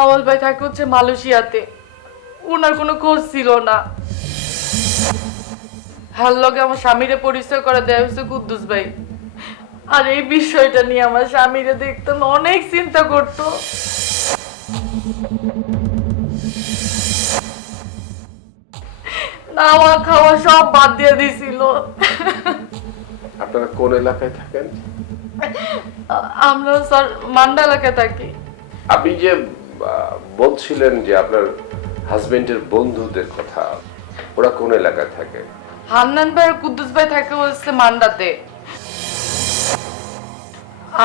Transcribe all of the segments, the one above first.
আওয়াল ভাই থাকে হচ্ছে মালয়েশিয়াতে, ওনার কোনো খোঁজ ছিল না। হার লগে আমার স্বামীরে পরিচয় করে দেয়া হয়েছে কুদ্দুস ভাই। আর এই বিষয়টা নিয়ে আমার স্বামীরে দেখতাম অনেক চিন্তা করতো। নাওয়া খাওয়া সব বাদ দিয়ে দিছিল। আপনারা কোন এলাকায় থাকেন? আমরা স্যার মান্ডা এলাকায় থাকি। আপনি যে বলছিলেন যে আপনার হাজবেন্ডের বন্ধুদের কথা, ওরা কোন এলাকায় থাকে? হান্নান ভাই আর কুদ্দুস ভাই থাকে হচ্ছে মান্ডাতে।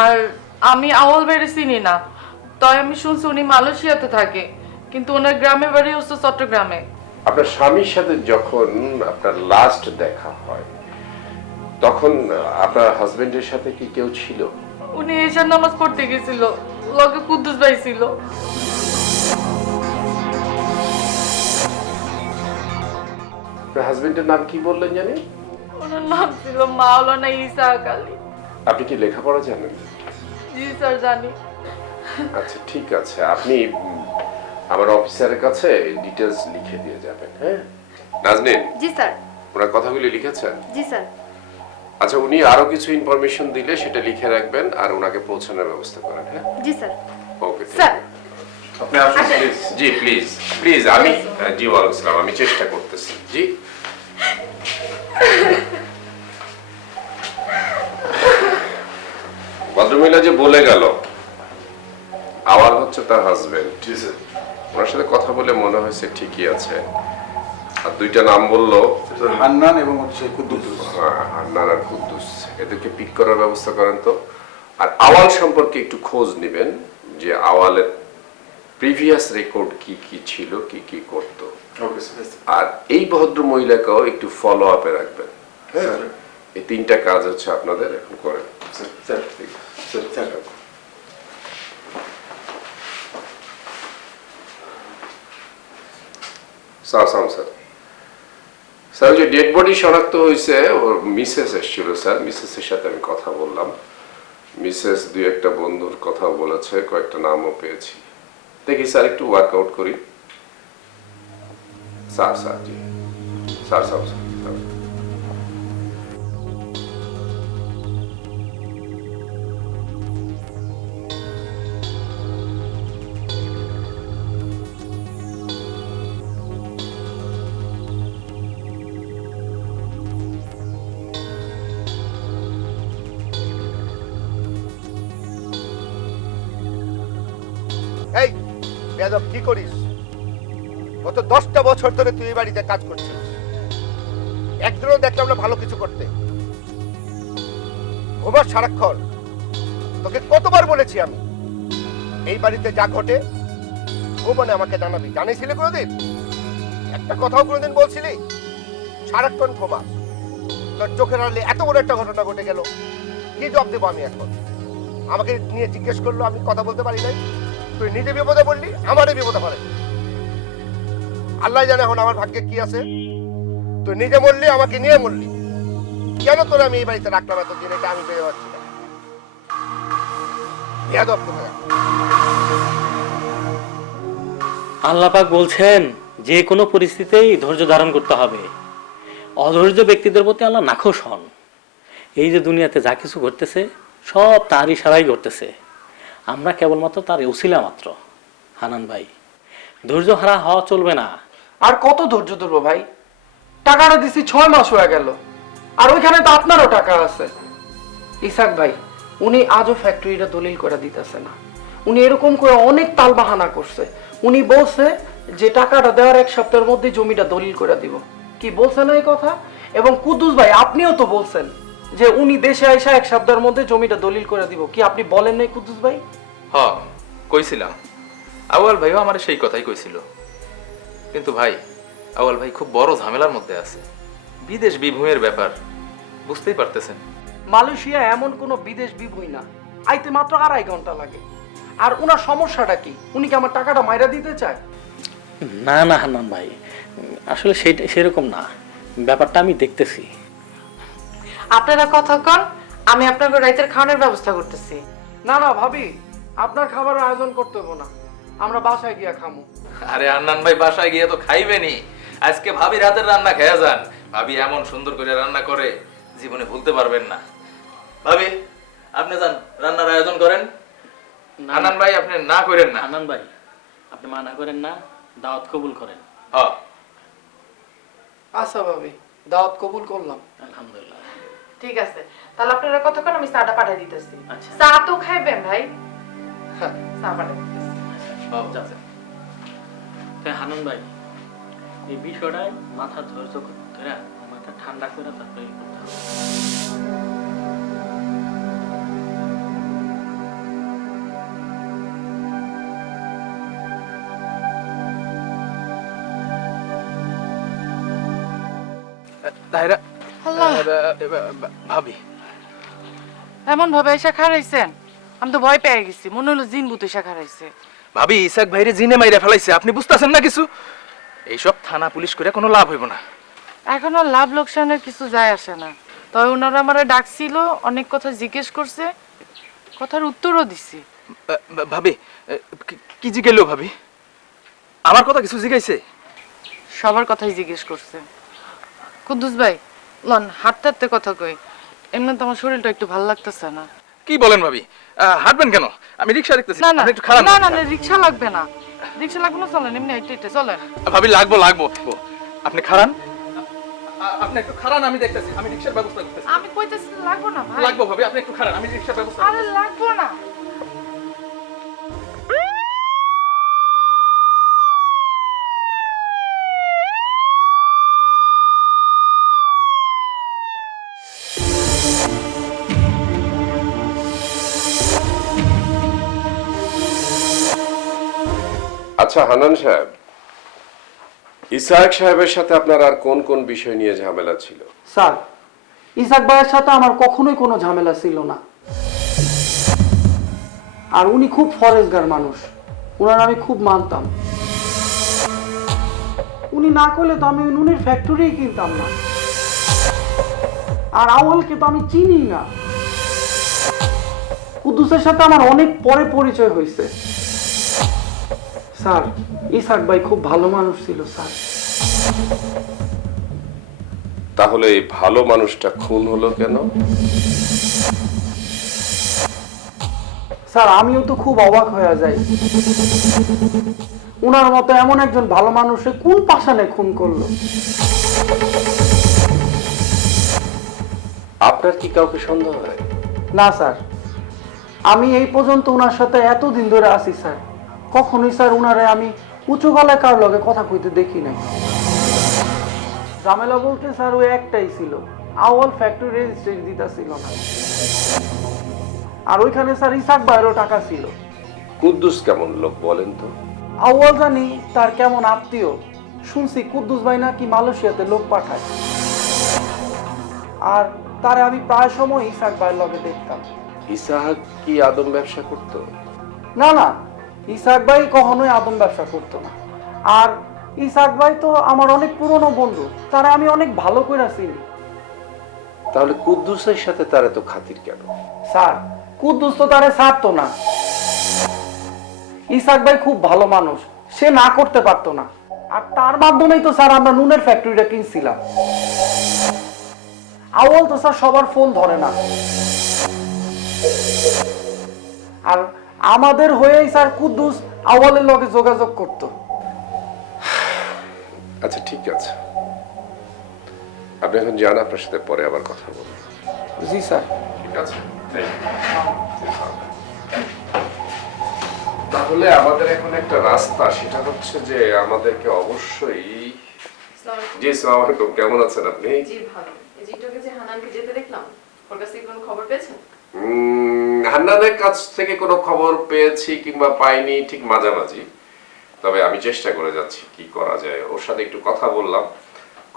আর আমি আওয়াল ভাইরে চিনি না, তাই আমি শুনছি উনি মালয়েশিয়াতে থাকে, কিন্তু ওনার গ্রামের বাড়ি হচ্ছে চট্টগ্রামে। আপনার স্বামীর সাথে যখন আপনার লাস্ট দেখা হয় তখন আপনার হাজবেন্ডের সাথে কি কেউ ছিল? উনি এশার নামাজ পড়তে গেছিল, লগে কুদ্দুস ভাই ছিল। আপনার হাজবেন্ডের নাম কি বললেন জানেন? ওনার নাম ছিল মাওলানা ইসাহাক আলী। আপনি কি লেখাপড়া জানেন? জি স্যার জানি। আচ্ছা ঠিক আছে, আপনি আমার অফিসারের কাছে ডিটেইলস লিখে দিয়ে যাবেন। হ্যাঁ নাজনীন? জি স্যার। ওনার কথাগুলি লিখেছেন? জি স্যার। আচ্ছা, উনি আরো কিছু ইনফরমেশন দিলে সেটা লিখে রাখবেন আর ওনাকে পৌঁছানোর ব্যবস্থা করেন। হ্যাঁ জি স্যার। ওকে স্যার আপনি আসুন প্লিজ। জি প্লিজ প্লিজ, আমি জি ওয়ালাইকুম আসসালাম, আমি চেষ্টা করতেছি। জি ভদ্রমহিলা যে বলে গেল আওয়াল হচ্ছে তার হাজবেন্ড। জি স্যার। ওনার সাথে কথা বলে মনে হয়েছে ঠিকই আছে। আর দুইটা নাম বললো, হান্নান এবং হচ্ছে কুদ্দুস। হান্নান আর কুদ্দুস, এদেরকে পিক করার ব্যবস্থা করেন তো। আর আওয়াল সম্পর্কে একটু খোঁজ নেবেন যে আওয়ালের প্রিভিয়াস রেকর্ড কি কি ছিল, কি কি করতো। আর এই ভদ্র মহিলাকেও একটু ফলো আপে রাখবেন। হ্যাঁ, এই তিনটা কাজ হচ্ছে আপনাদের এখন করেন। স্যার স্যার স্যার, যে ডেড বডি শনাক্ত হয়েছে ওর মিসেস এসেছিল স্যার, মিসেসের সাথে আমি কথা বললাম। মিসেস দুই একটা বন্ধুর কথা বলেছে, কয়েকটা নামও পেয়েছি। দেখি স্যার একটু ওয়ার্কআউট করি। স্যার স্যার জি স্যার স্যার স্যার এই বেয়াদব কি করিস? গত 10টা বছর ধরে তুই এই বাড়িতে কাজ করছিস, একদিনও দেখলাম না ভালো কিছু করতে। ঘুমাস সারাক্ষণ। তোকে কতবার বলেছি আমি, এই বাড়িতে যা ঘটে গোপনে আমাকে জানাবি। জানিয়েছিলি কোনোদিন? একটা কথাও কোনোদিন বলছিলি? সারাক্ষণ ঘুমাস। তোর চোখের আড়ালে এত বড় একটা ঘটনা ঘটে গেল, কি জবাব দেবো আমি এখন? আমাকে নিয়ে জিজ্ঞেস করলো, আমি কথা বলতে পারি নাই। তুই নিজে বিপদে পড়লি, আমারই বিপদে পড়ে। আল্লাহ জানে এখন আমার ভাগ্যে কি আছে। তুই নিজে মরলি, আমাকে নিয়ে মরলি। কেন তোর আমি এই বাড়িতে রাখলাম এতদিন, এটা আমি বেড়ে পাচ্ছি না। বেয়াদব কোথায়! আল্লাহ পাক বলছেন যে কোনো পরিস্থিতিতেই ধৈর্য ধারণ করতে হবে। অধৈর্য ব্যক্তিদের প্রতি আল্লাহ নাখোশ হন। এই যে দুনিয়াতে যা কিছু ঘটতেছে সব তার ইশারাই ঘটতেছে, আমরা কেবলমাত্র তার উসিলা মাত্র। হানান ভাই, ধৈর্য হারা হওয়া চলবে না। আর কত ধৈর্য ধরবো ভাই? টাকাটা দিছি 6 মাস হয়ে গেল, আর ওইখানে তো আপনারও টাকা আছে। ইসাক ভাই, উনি আজও ফ্যাক্টরিটা দলিল করে দিতেছে না। উনি এরকম করে অনেক তাল বাহানা করছে। উনি বলছে যে টাকাটা দেওয়ার 1 সপ্তাহের মধ্যে জমিটা দলিল করে দিব। কি বলছেন এই কথা? এবং কুদ্দুস ভাই আপনিও তো বলছেন যে উনি দেশে আইসা 1 সপ্তাহের মধ্যে জমিটা দলিল করে দিব। কি আপনি বলেন নাই কুদ্দুস ভাই? হ্যাঁ কইছিলাম, আউয়াল ভাইও আমার সেই কথাই কইছিল। কিন্তু ভাই, আউয়াল ভাই খুব বড় ঝামেলার মধ্যে আছে। বিদেশ বিভূমের ব্যাপার, বুঝতেই পারতেছেন। মালয়েশিয়া এমন কোনো বিদেশ বিভুই না, আইতে মাত্র 2.5 ঘন্টা লাগে। আর ওনার সমস্যাটা কি? উনি কি আমার টাকাটা মাইরা দিতে চায়? না না হান্নান ভাই, আসলে সেরকম না, ব্যাপারটা আমি দেখতেছি। আপনারা কথা কন, আমি আপনাকে রাইতের খাওয়ানোর ব্যবস্থা করতেছি। না না ভাবি, আপনার খাবারের আয়োজন করতে হবে না। আমরা বাসায় গিয়া খামু। আরে হান্নান ভাই বাসায় গিয়ে তো খাইবেনি, আজকে ভাবির হাতের রান্না খেয়ে যান। ভাবি এমন সুন্দর করে রান্না করে জীবনে ভুলতে পারবেন না। ভাবি আপনি যান রান্নার আয়োজন করেন। না, হান্নান ভাই আপনি না করেন না। হান্নান ভাই আপনি মানা করেন না, দাওয়াত কবুল করেন। হ্যাঁ আচ্ছা ভাবি, দাওয়াত কবুল করলাম। আলহামদুলিল্লাহ। ঠিক আছে, তাহলে আপনারা কতক্ষণ আমি চাটা পাঠিয়ে দিতেছি। আচ্ছা। চা তো খাইবেন ভাই? হ্যাঁ। চা পাঠিয়ে দিতেছি। আচ্ছা। তাই হান্নান ভাই এই বিষয়টায় মাথা ধৈর্য ধরে মাথা ঠান্ডা করে তারপরে ই করতে হবে। তাইরা আল্লাহ, ভাবি এমন ভাবে এসে খারাইছেন, আমি তো ভয় পেয়ে গেছি, মনে হলো জিন ভূত এসে খারাইছে। ভাবি ইসাক ভাইরে জিনে মাইরা ফেলাইছে, আপনি বুঝতেছেন না কিছু? এইসব থানা পুলিশ করে কোনো লাভ হইব না। এখন আর লাভ লোকসানের কিছু যায় আসে না। তবে ওনারা আমারে ডাকছিল, অনেক কথা জিজ্ঞেস করছে, কথার উত্তরও দিছি। ভাবি কি জিজ্ঞেলো ভাবি? আমার কথা কিছু জিজ্ঞাইছে? সবার কথাই জিজ্ঞেস করছে। কুদ্দুস ভাই লন হাঁটতে হাঁটতে কথা কই, এমনি তো আমার শরীরটা একটু ভালো লাগতেছে না। কি বলেন ভাবি? হাঁটবেন কেন? আমি রিক্সা দেখতেছি। না না আপনি একটু খারাপ না না না, রিক্সা লাগবে না, রিক্সা লাগবে না, চলেন এমনি হেঁটে হেঁটে চলেন। ভাবি লাগবো। আপনি খারান, আপনি একটু খারান, আমি দেখতেছি, আমি রিক্সার ব্যবস্থা করতেছি। আমি কইতেছি লাগবো না ভাই। লাগবো ভাবি, আপনি একটু খারান, আমি রিক্সার ব্যবস্থা। আরে লাগবো না। আচ্ছা হান্নান সাহেব, ইসাহাক সাহেবের সাথে আপনার আর কোন কোন বিষয় নিয়ে ঝামেলা ছিল? স্যার, ইসাক ভাইয়ের সাথে আমার কখনোই কোনো ঝামেলা ছিল না। আর উনি খুব ফরেজগার মানুষ, ওনার আমি খুব মানতাম। উনি না করলে তো আমি নুনের ফ্যাক্টরি কিনতাম না। আর আউয়ালকে তো আমি চিনি না। কুদ্দুসের সাথে আমার অনেক পরে পরিচয় হয়েছে। স্যার, ইসাক ভাই খুব ভালো মানুষ ছিল স্যার। তাহলে এই ভালো মানুষটা খুন হলো কেন? স্যার, আমিও তো খুব অবাক হয়ে যাই। উনার মতো এমন একজন ভালো মানুষে কোন পাশানে খুন করলো? আপনার কি কাউকে সন্দেহ হয়? না স্যার, আমি এই পর্যন্ত উনার সাথে এতদিন ধরে আছি স্যার, কখনোই স্যার উনারে আমি উঁচু গলায় কার লগে কথা কইতে দেখি নাই। ঝামেলা বলতে স্যার ওই একটাই ছিল, আউয়াল ফ্যাক্টরি রেজিস্ট্রি দিতে ছিল না। আর ওইখানে স্যার ইসাক ভাইয়েরও টাকা ছিল। কুদ্দুস কেমন লোক বলেন তো? আউয়াল জানি তার কেমন আত্মীয়, শুনছি কুদ্দুস ভাই নাকি মালয়েশিয়াতে লোক পাঠায়। আর তারে আমি প্রায় সময় ইসাক ভাইয়ের লগে দেখতাম। ইসাহাক কি আদম ব্যবসা করতো? না না, ইসাক ভাই কখনোই আদম ব্যবসা করতো না। আর ইসাক ভাই তো আমার অনেক পুরনো বন্ধু, তারা আমি অনেক ভালো করে চিনি। তাহলে কুদ্দুসের সাথে তার এত খাতির কেন? স্যার, কুদ্দুস তো তারে ছাড়তো না। ইসাক ভাই খুব ভালো মানুষ, সে না করতে পারতো না। আর তার মাধ্যমেই তো স্যার আমরা নুনের ফ্যাক্টরিটা কিনছিলাম। আউয়াল তো স্যার সবার ফোন ধরে না। আর আমাদের হয়েই স্যার কুদ্দুস আউয়ালের লগে যোগাযোগ করতো। আচ্ছা ঠিক আছে, আপনি এখন যান, আপনার সাথে পরে আবার কথা বলবো। জি স্যার। ঠিক আছে, তাহলে আমাদের এখন একটা রাস্তা, সেটা হচ্ছে যে আমাদেরকে অবশ্যই। জি আসসালামু আলাইকুম, কেমন আছেন আপনি? জি ভালো। এই যে একটু আগে যে হানানকে যেতে দেখলাম, ওর কাছ থেকে কোনো খবর পেয়েছেন? হান্নানের কাছ থেকে কোনো খবর পেয়েছি কিংবা পাইনি ঠিক মাঝামাঝি, তবে আমি চেষ্টা করে যাচ্ছি কি করা যায়। ওর সাথে একটু কথা বললাম,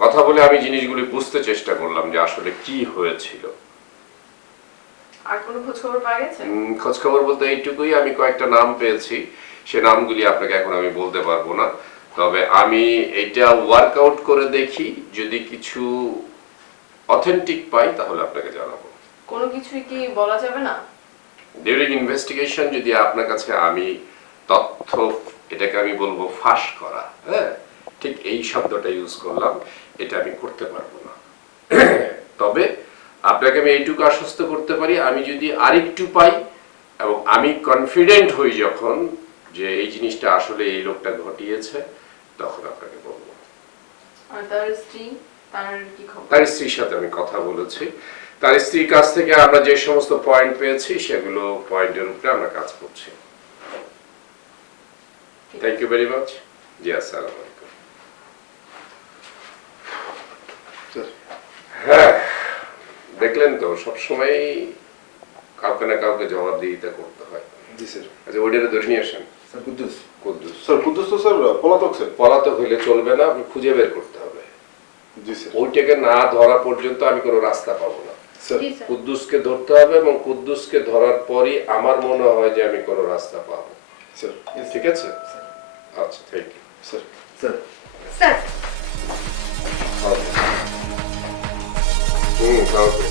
কথা বলে আমি জিনিসগুলি বুঝতে চেষ্টা করলাম যে আসলে কি হয়েছিল। আর কোনো খোঁজ খবর পাওয়া গেছে? খোঁজ খবর বলতে এইটুকুই, আমি কয়েকটা নাম পেয়েছি, সে নামগুলি আপনাকে এখন আমি বলতে পারবো না। তবে আমি এটা ওয়ার্কআউট করে দেখি, যদি কিছু অথেন্টিক পাই তাহলে আপনাকে জানাবো। কোনো কিছুই কি বলা যাবে না? ডিউরিং ইনভেস্টিগেশন যদি আপনার কাছে আমি তথ্য, এটাকে আমি বলবো ফাঁস করা, হ্যাঁ ঠিক এই শব্দটা ইউজ করলাম, এটা আমি করতে পারবো না। তবে আপনাকে আমি এইটুকু আশ্বস্ত করতে পারি, আমি যদি আরেকটু পাই এবং আমি কনফিডেন্ট হই যখন যে এই জিনিসটা আসলে এই লোকটা ঘটিয়েছে, তখন আপনাকে বলবো। আর তার স্ত্রী, তার কি খবর? তার স্ত্রীর সাথে আমি কথা বলেছি, তার স্ত্রীর কাছ থেকে আমরা যে সমস্ত পয়েন্ট পেয়েছি সেগুলো পয়েন্টের উপরে আমরা কাজ করছি। Thank you very much. জি আসসালামু আলাইকুম। স্যার হ্যাঁ, দেখলেন তো সবসময় কাউকে না কাউকে জবাবদিহিতা করতে হয়। জি স্যার। আচ্ছা ওইটারে ধরে নিয়ে আসেন। স্যার কুদ্দুস। কুদ্দুস স্যার কুদ্দুস তো স্যার পলাতক স্যার। পলাতক হইলে চলবে না, আপনি খুঁজে বের করতে হবে। জি স্যার। ওইটাকে না ধরা পর্যন্ত আমি কোনো রাস্তা পাবো না। স্যার জি স্যার। কুদ্দুসকে ধরতে হবে এবং কুদ্দুসকে ধরার পরই আমার মনে হয় যে আমি কোনো রাস্তা পাবো। স্যার। ঠিক আছে? আচ্ছা, thank you. Sir. Sir. Sir, okay.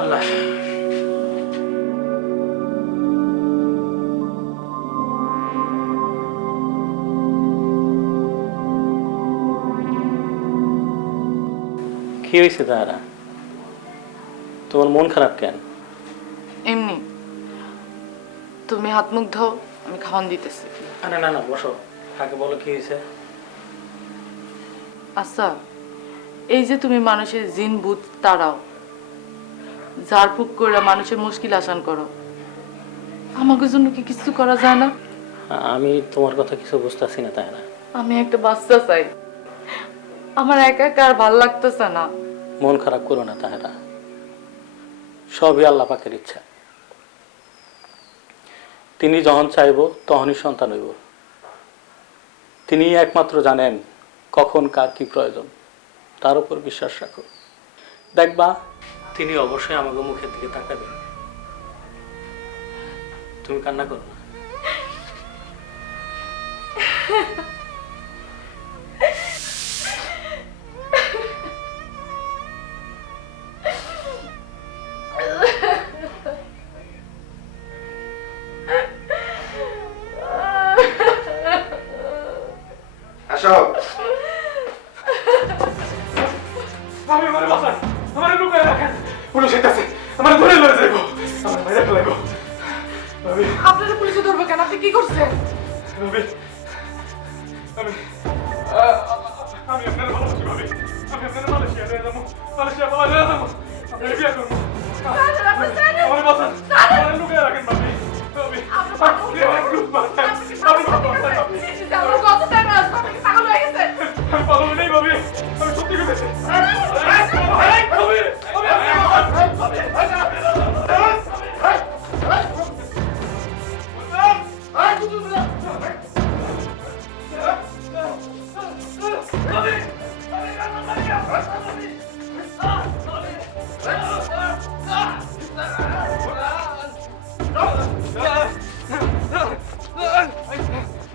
আল্লাহ, কি হয়েছে তারা? তোমার মন খারাপ কেন? এমনি। তুমি হাত মুখ ধোও, আমি খাওয়ান দিতেছি। না না না, বসো, আগে বলো কি হয়েছে। আচ্ছা, এই যে তুমি মানুষের জিন ভূত তাড়াও, ঝাড়ফুঁক করে মানুষের মুশকিল আসান করো, আমাকে জন্য কি কিছু করা যায় না? আমি তোমার কথা কিছু বুঝতেছি না, তাই না? আমি একটা বাচ্চা চাই, আমার একা একা আর ভাল লাগতেছে না। মন খারাপ করো না তাহারা, সবই আল্লাহ পাকের ইচ্ছা। তিনি যখন চাইব তখনই সন্তান হইব। তিনি একমাত্র জানেন কখন কার কি প্রয়োজন, তার উপর বিশ্বাস রাখো, দেখবা তিনি অবশ্যই আমাকে মুখের দিকে তাকাবেন। তুমি কান্না করো না। আসো। আমার লুকায় রাখেন, পুলিশ এসেছে। আমি আপনার ভালোবাসি ভাবি, আমি আপনার মালয়েশিয়া নিয়ে যাবো, মালয়েশিয়া পাওয়া যায় যাবো, আপনি বিয়ে করবো। আমার বাসান, আমার লুকিয়ে রাখেন ভাবি, ভাবি, আপনি আমার গ্রুপ বাসান, আমি আমি পাগল নেই ভাবি, আমি সত্যি কথা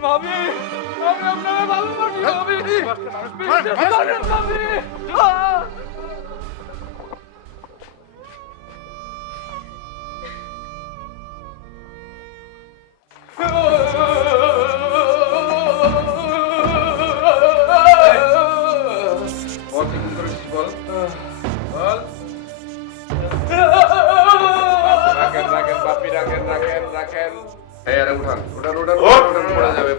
ভাবি, আমি আপনাকে ভালোবাসি ভাবি,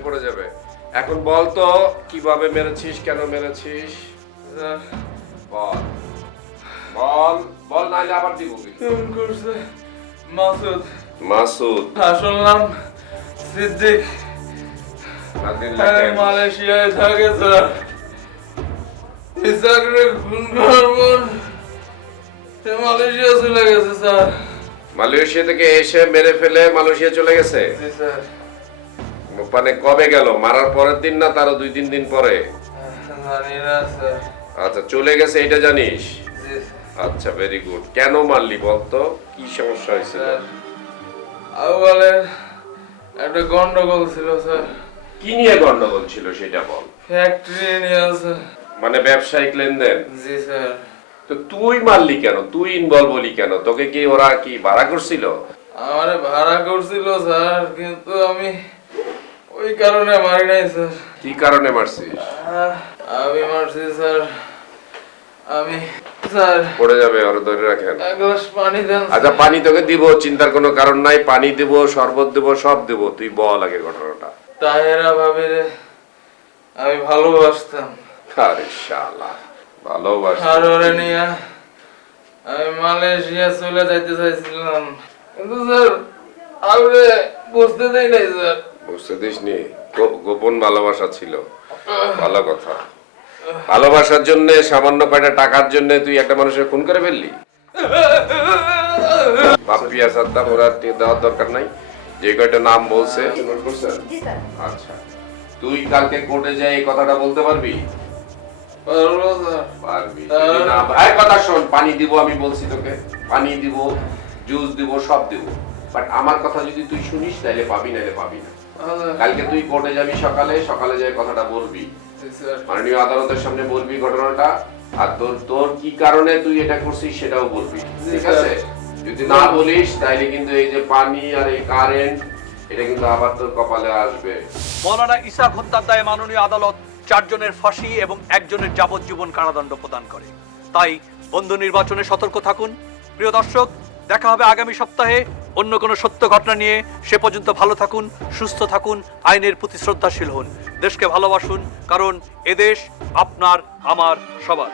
পড়ে যাবে। এখন বল তো কিভাবে মেরেছিস, কেন মেরেছিস? বল বল বল, নাইলে আবার দিব। করছে মাসুদ, মাসুদ, আসল নাম সিদ্দিক, মালয়েশিয়ায় থাকে স্যার। ইসাকরে খুন করার পর সে মালয়েশিয়া চলে গেছে স্যার। মালয়েশিয়া থেকে এসে মেরে ফেলে মালয়েশিয়া চলে গেছে? জি স্যার। মানে কবে গেল? মারার পরের দিন না তারও 2-3 দিন পরে? জানি না স্যার। আচ্ছা, চলে গেছে এটা জানিস? জি আচ্ছা, ভেরি গুড। কেন মারলি বলতো, কি সমস্যা হয়েছিল? স্যার, আউয়ালের একটা গন্ডগোল ছিল স্যার। কি নিয়ে গন্ডগোল ছিল সেটা বল। ফ্যাক্টরি নিয়ে আছে। মানে ব্যবসায়িক লেনদেন? জি স্যার। তো তুই মারলি কেন? তুই ইনভলভ হলি কেন? তোকে কি ওরা কি ভাড়া করছিল? আমারে ভাড়া করছিল স্যার, কিন্তু আমি ওই কারণে মারি নাই স্যার। কি কারণে মারছিস? আমি মারছি স্যার, আমি স্যার। পড়ে যাবে, ওরা ধরে রাখেন। এক গ্লাস পানি দেন। আচ্ছা, পানি তোকে দিব, চিন্তার কোনো কারণ নাই। পানি দিব, শরবত দেব, সব দেব। তুই বল আগে ঘটনাটা। তাহেরা ভাবিরে আমি ভালোবাসতাম। আরে শালা, ভালোবাসি। আর ওরে নিয়ে আমি মালয়েশিয়া চলে যাইতে চাইছিলাম, কিন্তু স্যার আরে বুঝতে দেই নাই স্যার। বুঝতে দিসনি? গোপন ভালোবাসা ছিল, ভালো কথা। ভালোবাসার জন্য, সামান্য কয়টা টাকার জন্য তুই একটা মানুষের খুন করে ফেললি? বাপিয়া সাদ্দাম ওরা দেওয়ার দরকার নাই। যে কয়টা নাম বলছে, আচ্ছা, তুই কালকে কোর্টে যাই এই কথাটা বলতে পারবি? পারবো স্যার। পারবি। যদি না, এই কথা শোন, পানি দিব, আমি বলছি তোকে, পানি দিব, জুস দিব, সব দিব। বাট আমার কথা যদি তুই শুনিস তাহলে পাবি, নাইলে পাবি না। কালকে তুই কোর্টে যাবি, সকালে সকালে যাই কথাটা বলবি, মাননীয় আদালতের সামনে বলবি ঘটনাটা। আর তোর কি কারণে তুই এটা করছিস সেটাও বলবি, ঠিক আছে? যদি না বলিস তাহলে কিন্তু এই যে পানি আর এই কারেন্ট, এটা কিন্তু আবার তোর কপালে আসবে। মৌলানা ইসাক হত্যার দায়ে মাননীয় আদালত 4 জনের ফাঁসি এবং 1 জনের যাবজ্জীবন কারাদণ্ড প্রদান করে। তাই বন্ধু নির্বাচনে সতর্ক থাকুন। প্রিয় দর্শক, দেখা হবে আগামী সপ্তাহে অন্য কোনো সত্য ঘটনা নিয়ে। সে পর্যন্ত ভালো থাকুন, সুস্থ থাকুন, আইনের প্রতি শ্রদ্ধাশীল হন, দেশকে ভালোবাসুন, কারণ এদেশ আপনার, আমার, সবার।